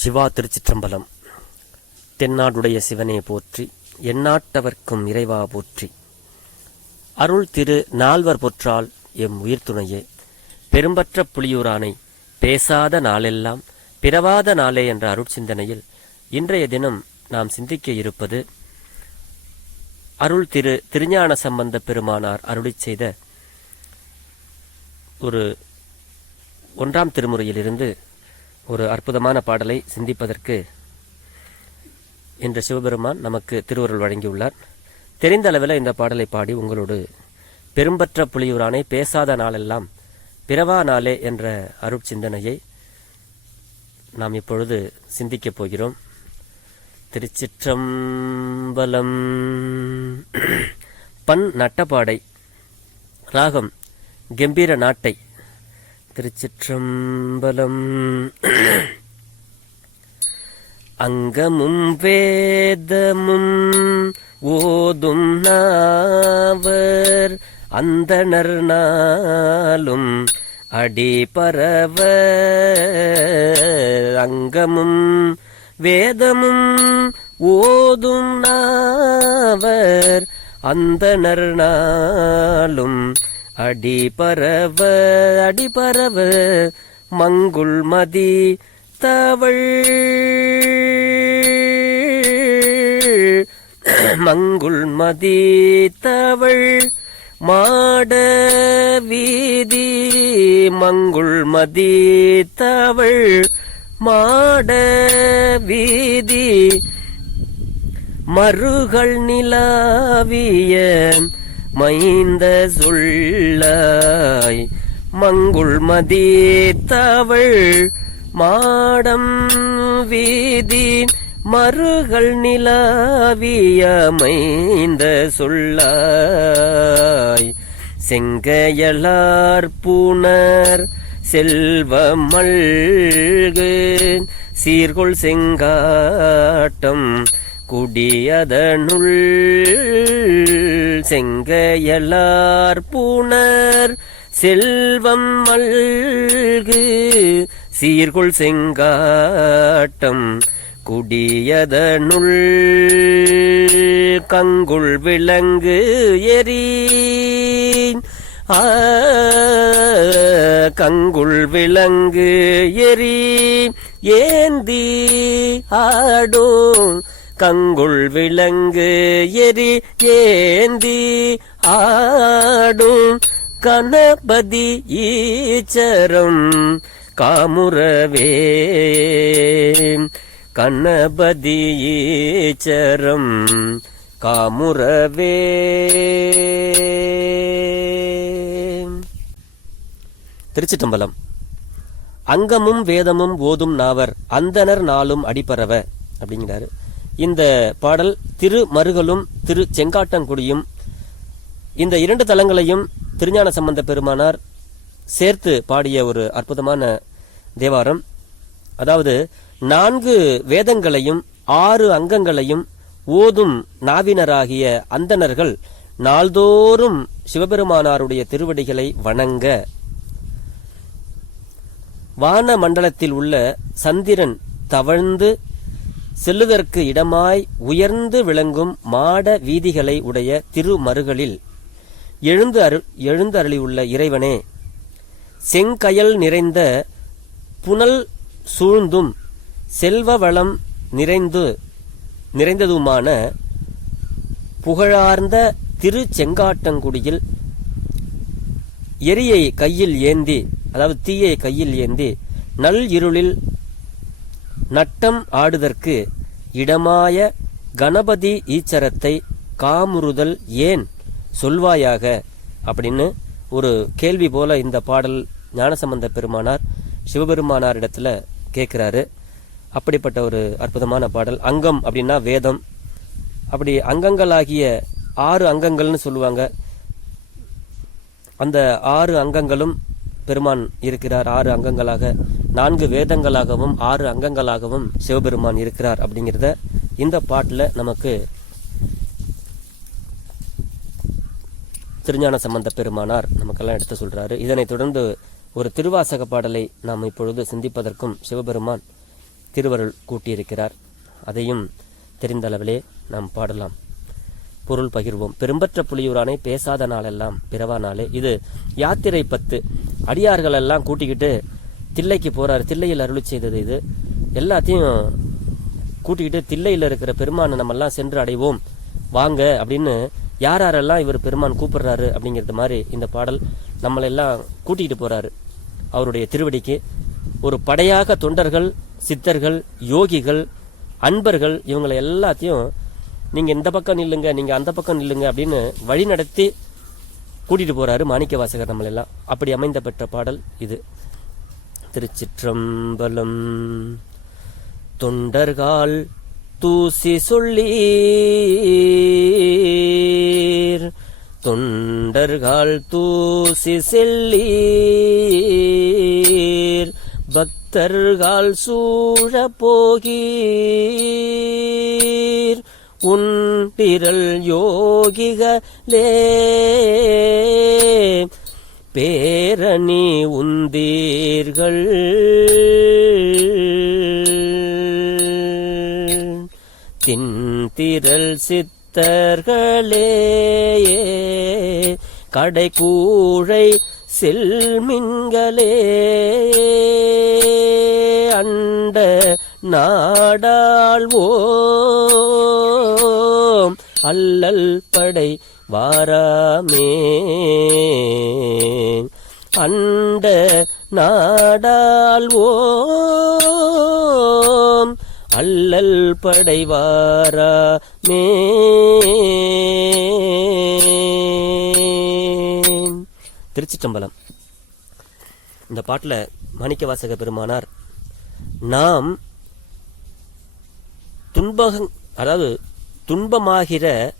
சிவா திருச்சிற்றம்பலம். தென்னாடுடைய சிவனே போற்றி எந்நாட்டவர்க்கும் இறைவா போற்றி. அருள் திரு நால்வர் பொற்றால் எம் உயிர் துணையே. பெரும்பற்ற புலியூரானை பேசாத நாளெல்லாம் பிறவாத நாளே என்ற அருட்சிந்தனையில் இன்றைய தினம் நாம் சிந்திக்க இருப்பது அருள் திரு திருஞான சம்பந்த பெருமானார் அருளி செய்த ஒரு ஒன்றாம் திருமுறையிலிருந்து ஒரு அற்புதமான பாடலை சிந்திப்பதற்கு இன்று சிவபெருமான் நமக்கு திருவருள் வழங்கியுள்ளார். தெரிந்த அளவில் இந்த பாடலை பாடி உங்களோடு பெரும்பற்ற புலியூரானை பேசாத நாளெல்லாம் பிறவா நாளே என்ற அருட்சிந்தனையை நாம் இப்பொழுது சிந்திக்கப் போகிறோம். திருச்சிற்றம்பலம் பண் நட்டப்பாடை ராகம் கம்பீர நாட்டை திருச்சிற்றம்பலம். அங்கமும் வேதமும் ஓதும் நாவர் அந்தனர் நாளும் அடி பரவ அங்கமும் வேதமும் ஓதும் நாவர் அந்தனர் நாளும் அடி பரவ அடி பரவ மங்குள் மதி தவள். மங்குள் மதி தவள். மாட வீதி மங்குள் மதி தவள். மாட வீதி மருகள் நிலாவிய மைந்த சொல்லாய் மங்குள் மதித்தவள் மாடம் வீதி மறுகள் நிலாவிய மைந்த சொல்லாய் செங்கையலார் பூணர் செல்வமல்கு சீர்கொள் செங்காட்டம் குடியதனுள் செங்கையலார் பூணர் செல்வம் மல்கு சீர்குள் செங்காட்டம் குடியதனுள் கங்குள் விலங்கு எரி கங்குள் விலங்கு எரி ஏந்தி ஆடும் கங்குள் விலங்கு எரி ஏந்தி ஆடும் கணபதி ஈச்சரம் காமுறவே கணபதி ஈச்சரம் காமுறவே திருச்சிட்டம்பலம் அங்கமும் வேதமும் ஓதும் நாவர் அந்தனர் நாளும் அடிப்பறவ அப்படிங்கிறாரு. இந்த பாடல் திரு மருகலும் திரு செங்காட்டங்குடியும் இந்த இரண்டு தலங்களையும் திருஞான சம்பந்த பெருமானார் சேர்த்து பாடிய ஒரு அற்புதமான தேவாரம். அதாவது நான்கு வேதங்களையும் ஆறு அங்கங்களையும் ஓதும் நாவினராகிய அந்தணர்கள் நாள்தோறும் சிவபெருமானாருடைய திருவடிகளை வணங்க. வான மண்டலத்தில் உள்ள சந்திரன் தவழ்ந்து செல்லுதற்கு இடமாய் உயர்ந்து விளங்கும் மாட வீதிகளை உடைய திருமருகளில் எழுந்து அரு எழுந்தருளியுள்ள இறைவனே செங்கயல் நிறைந்த புனல் சூழ்ந்தும் செல்வ வளம் நிறைந்து நிறைந்ததுமான புகழார்ந்த திரு செங்காட்டங்குடியில் எரியை கையில் ஏந்தி அதாவது தீயை கையில் ஏந்தி நல் இருளில் நட்டம் ஆடுதற்கு இடமாய கணபதி ஈச்சரத்தை காமுறுதல் ஏன் சொல்வாயாக? அப்படின்னு ஒரு கேள்வி போல இந்த பாடல் ஞானசம்பந்த பெருமானார் சிவபெருமானார் இடத்துல கேட்குறாரு அப்படிப்பட்ட ஒரு அற்புதமான பாடல். அங்கம் அப்படின்னா வேதம். அப்படி அங்கங்களாகிய ஆறு அங்கங்கள்னு சொல்லுவாங்க. அந்த ஆறு அங்கங்களும் பெருமான் இருக்கிறார் ஆறு அங்கங்களாக. நான்கு வேதங்களாகவும் ஆறு அங்கங்களாகவும் சிவபெருமான் இருக்கிறார் அப்படிங்கிறத இந்த பாட்டில் நமக்கு திருஞான சம்பந்த பெருமானார் நமக்கெல்லாம் எடுத்து சொல்கிறாரு இதனைத் தொடர்ந்து ஒரு திருவாசக பாடலை நாம் இப்பொழுது சிந்திப்பதற்கும் சிவபெருமான் திருவருள் கூட்டியிருக்கிறார். அதையும் தெரிந்த அளவிலே நாம் பாடலாம். பொருள் பகிர்வோம். பெரும்பற்ற புலியூரானை பேசாத நாளெல்லாம் பிறவா நாளே இது யாத்திரை பத்து. அடியார்கள் எல்லாம் கூட்டிக்கிட்டு தில்லைக்கு போகிறார் தில்லையில் அருள் செய்தது இது. எல்லாத்தையும் கூட்டிக்கிட்டு தில்லையில் இருக்கிற பெருமானை நம்ம எல்லாம் சென்று அடைவோம். வாங்க அப்படின்னு யார் யாரெல்லாம் இவர் பெருமான் கூப்பிடுறாரு அப்படிங்கிறது மாதிரி இந்த பாடல் நம்மளெல்லாம் கூட்டிகிட்டு போகிறாரு அவருடைய திருவடிக்கு ஒரு படையாக தொண்டர்கள் சித்தர்கள் யோகிகள் அன்பர்கள் இவங்களை எல்லாத்தையும் நீங்கள் இந்த பக்கம் நில்லுங்க நீங்கள் அந்த பக்கம் நில்லுங்க அப்படின்னு வழி நடத்தி கூட்டிட்டு போறாரு மாணிக்க வாசகர் நம்மளெல்லாம். அப்படி அமைந்த பெற்ற பாடல் இது. திருச்சிற்றம்பலம் தொண்டர்கால் தூசி சொல்லீர். தொண்டர்கால் தூசி செல்லீர். பக்தர்கால் சூழ போகீர். உன்பிரல் யோகிகளே பேரணி உந்தீர்கள். தின்திரள் சித்தர்களே கடைக்கூழை செல்மின்களே அண்ட நாடாள்வோம். அல்லல் படை வாராமே. அண்ட நாடாள்வோம். அல்லல் படைவாராமே திருச்சிற்றம்பலம். இந்த பாட்டுல மாணிக்கவாசக பெருமானார் நாம் துன்பக அதாவது துன்பமாகிற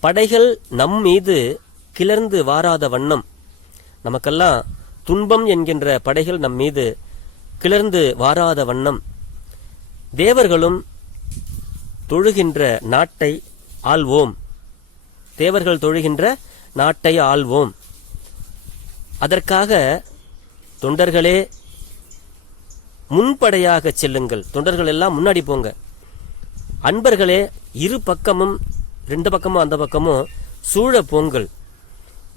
படைகள் நம் மீது கிளர்ந்து வாராத வண்ணம். நமக்கெல்லாம் துன்பம் என்கின்ற படைகள் நம் மீது கிளர்ந்து வாராத வண்ணம். தேவர்களும் தொழுகின்ற நாட்டை ஆள்வோம். தேவர்கள் தொழுகின்ற நாட்டை ஆள்வோம். அதற்காக தொண்டர்களே முன்படையாக செல்லுங்கள். தொண்டர்கள் எல்லாம் முன்னாடி போங்க. அன்பர்களே இரு பக்கமும் ரெண்டு பக்கமும் அந்த பக்கமும் சூழ போங்கள்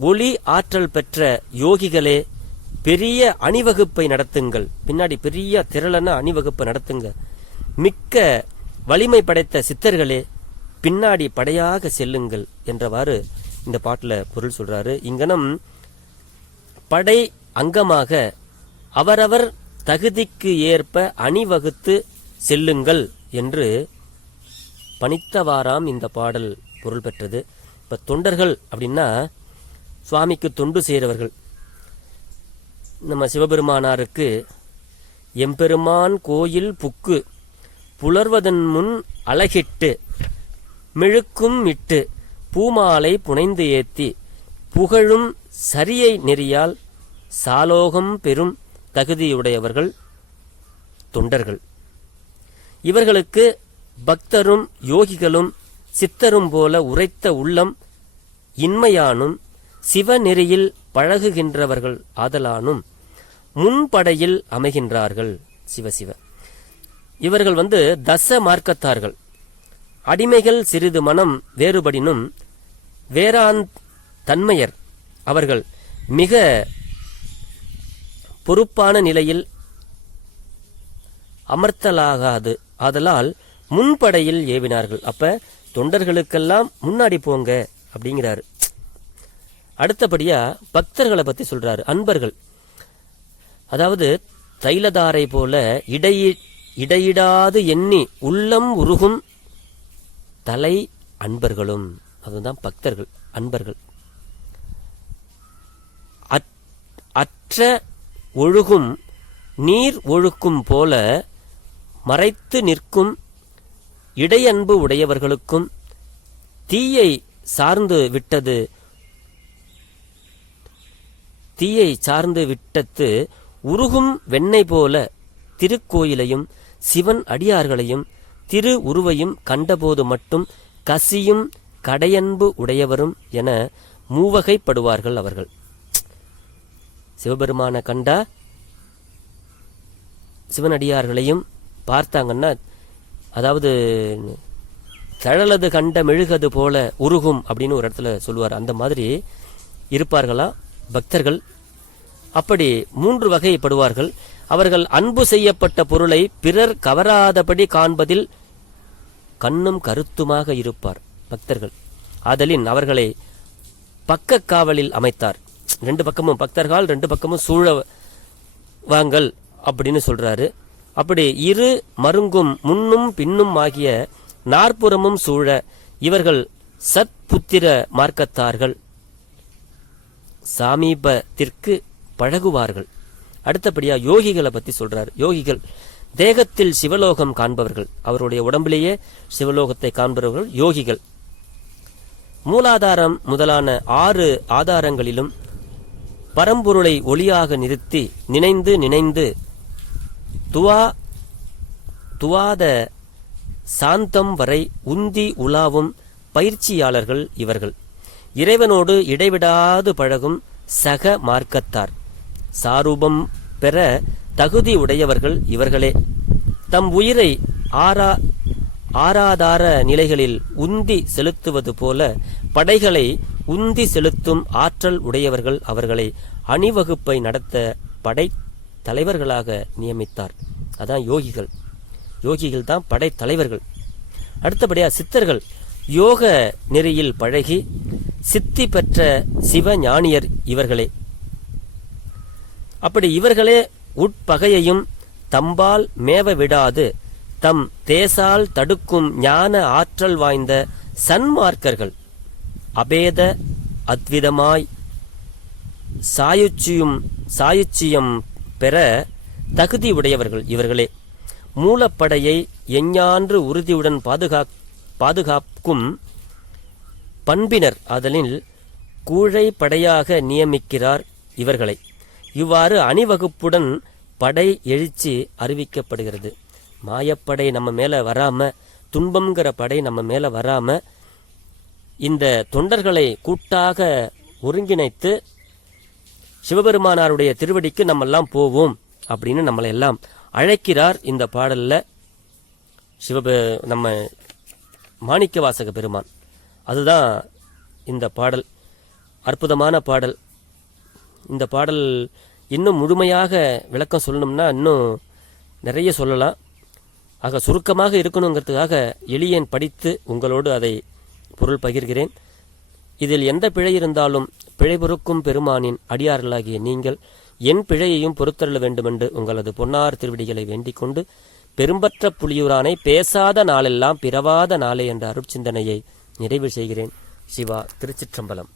ஒளி ஆற்றல் பெற்ற யோகிகளே பெரிய அணிவகுப்பை நடத்துங்கள். பின்னாடி பெரிய திரளான அணிவகுப்பை நடத்துங்க. மிக்க வலிமை படைத்த சித்தர்களே பின்னாடி படையாக செல்லுங்கள் என்றவாறு இந்த பாட்டில் பொருள் சொல்றாரு. இங்கனம் படை அங்கமாக அவரவர் தகுதிக்கு ஏற்ப அணிவகுத்து செல்லுங்கள் என்று பணித்தவாறாம் இந்த பாடல் பொருள் பெற்றது. இப்போ தொண்டர்கள் அப்படின்னா சுவாமிக்கு தொண்டு செய்கிறவர்கள் நம்ம சிவபெருமானாருக்கு எம்பெருமான் கோயில் புக்கு புலர்வதன் முன் அழகிட்டு மிழுக்கும் இட்டு பூமாலை புனைந்து ஏத்தி புகழும் சரியை நெறியால் சாலோகம் பெறும் தகுதியுடையவர்கள் தொண்டர்கள். இவர்களுக்கு பக்தரும் யோகிகளும் சித்தரும் போல உரைத்த உள்ளம் இன்மையானும் சிவநெறியில் பழகுகின்றவர்கள் ஆதலானும் முன்படையில் அமைகின்றார்கள் சிவசிவ இவர்கள் வந்து தச மார்க்கத்தார்கள். அடிமைகள் சிறிது மனம் வேறுபடினும் வேறான் தன்மையர். அவர்கள் மிக பொறுப்பான நிலையில் அமர்த்தலாகாது. ஆதலால் முன்படையில் ஏவினார்கள். அப்ப தொண்டர்களுக்கெல்லாம் முன்னாடி போங்க அப்படிங்கிறாரு. அடுத்தபடியா பக்தர்களை பத்தி சொல்றாரு. அன்பர்கள். அதாவது தைலதாரை போல இடையி இடையிடாது எண்ணி உள்ளம் உருகும் தலை அன்பர்களும். அதுதான் பக்தர்கள் அன்பர்கள். அற்ற ஒழுகும் நீர் ஒழுக்கும் போல மறைத்து நிற்கும் இடையன்பு உடையவர்களுக்கும் தீயை சார்ந்து விட்டது தீயை சார்ந்து விட்டத்து உருகும் வெண்ணெய் போல திருக்கோயிலையும் சிவன் அடியார்களையும் திரு உருவையும் கண்டபோது மட்டும் கசியும் கடையன்பு உடையவரும் என மூவகைப்படுவார்கள் அவர்கள். சிவபெருமான கண்டா சிவனடியார்களையும் பார்த்தாங்கன்னா அதாவது தழலது கண்ட மெழுகது போல உருகும் அப்படின்னு ஒரு இடத்துல சொல்லுவார். அந்த மாதிரி இருப்பார்களா? பக்தர்கள் அப்படி மூன்று வகைப்படுவார்கள். அவர்கள் அன்பு செய்யப்பட்ட பொருளை பிறர் கவராதபடி காண்பதில் கண்ணும் கருத்துமாக இருப்பார் பக்தர்கள். ஆதலின் அவர்களை பக்க காவலில் அமைத்தார். ரெண்டு பக்கமும் பக்தர்கள் ரெண்டு பக்கமும் சூழ வாங்கள் அப்படின்னு சொல்றாரு. அப்படி இரு மருங்கும் முன்னும் பின்னும் ஆகிய நாற்புறமும் சூழ இவர்கள் சத்புத்திர மார்க்கத்தார்கள். சாமீபத்திற்கு பழகுவார்கள். அடுத்தபடியா யோகிகளை பத்தி சொல்றார். யோகிகள் தேகத்தில் சிவலோகம் காண்பவர்கள். அவருடைய உடம்பிலேயே சிவலோகத்தை காண்பவர்கள் யோகிகள். மூலாதாரம் முதலான ஆறு ஆதாரங்களிலும் பரம்பொருளை ஒளியாக நிறுத்தி நினைந்து நினைந்து துவா துவாத சாந்தம் வரை உந்தி உலாவும் பயிற்சியாளர்கள் இவர்கள். இறைவனோடு இடைவிடாது பழகும் சக மார்க்கத்தார். சாரூபம் பெற தகுதி உடையவர்கள் இவர்களே. தம் உயிரை ஆரா ஆராதார நிலைகளில் உந்தி செலுத்துவது போல படைகளை உந்தி செலுத்தும் ஆற்றல் உடையவர்கள் அவர்களை அணிவகுப்பை நடத்த படை தலைவர்களாக நியமித்தார். அதான் யோகிகள். யோகிகள் தான் படை தலைவர்கள் அடுத்தபடியா சித்தர்கள். யோக நெறியில் பழகி சித்தி பெற்ற சிவ ஞானியர் இவர்களே. அப்படி இவர்களே உட்பகையையும் தம்பால் மேவ விடாது தம் தேசால் தடுக்கும் ஞான ஆற்றல் வாய்ந்த சன்மார்க்கர்கள். அபேத அத்விதமாய் சாயுச்சியும் சாயுச்சியம் பெற தகுதி உடையவர்கள் இவர்களே. மூலப்படையை எஞ்ஞான்று உறுதியுடன் பாதுகா பாதுகாக்கும் பண்பினர் அதனில் கூழை படையாக நியமிக்கிறார் இவர்களை. இவ்வாறு அணிவகுப்புடன் படை எழுச்சி அறிவிக்கப்படுகிறது. மாயப்படை நம்ம மேலே வராம துன்பம்ங்கிற படை நம்ம மேல வராம இந்த தொண்டர்களை கூட்டாக ஒருங்கிணைத்து சிவபெருமானாருடைய திருவடிக்கு நம்ம எல்லாம் போவோம் அப்படின்னு நம்மளை எல்லாம் அழைக்கிறார் இந்த பாடலில் சிவபெ நம்ம மாணிக்க வாசக பெருமான். அதுதான் இந்த பாடல். அற்புதமான பாடல். இந்த பாடல் இன்னும் முழுமையாக விளக்கம் சொல்லணும்னா இன்னும் நிறைய சொல்லலாம். ஆக சுருக்கமாக இருக்கணுங்கிறதுக்காக எளியேன் படித்து உங்களோடு அதை பொருள் பகிர்கிறேன். இதில் எந்த பிழை இருந்தாலும் பிழை பொறுக்கும் பெருமானின் அடியார்களாகிய நீங்கள் என் பிழையையும் பொறுத்தருள வேண்டுமென்று உங்களது பொன்னார் திருவிடிகளை வேண்டிக் கொண்டு பெரும்பற்ற புலியூரானை பேசாத நாளெல்லாம் பிறவாத நாளே என்ற அருட்சிந்தனையை நிறைவு செய்கிறேன். சிவா திருச்சிற்றம்பலம்.